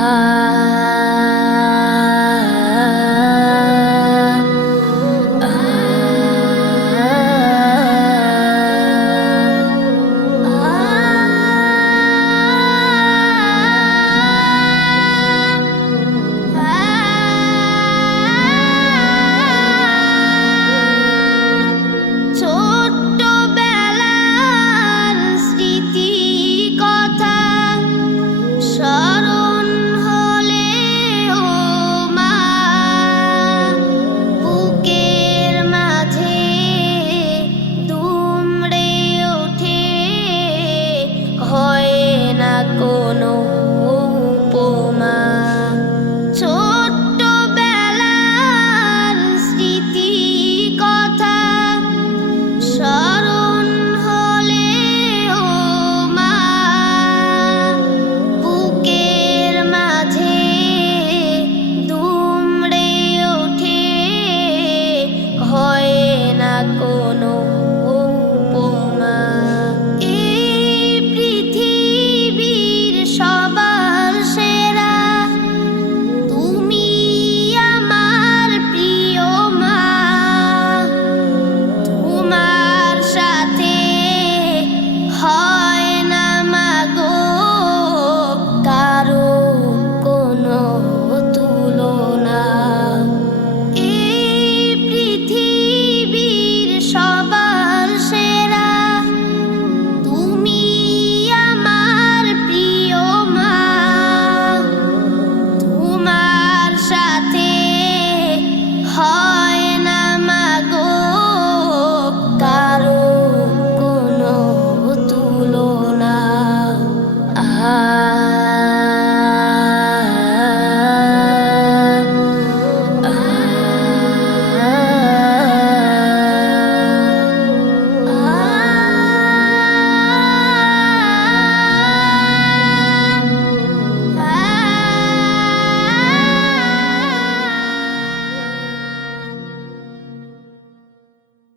high.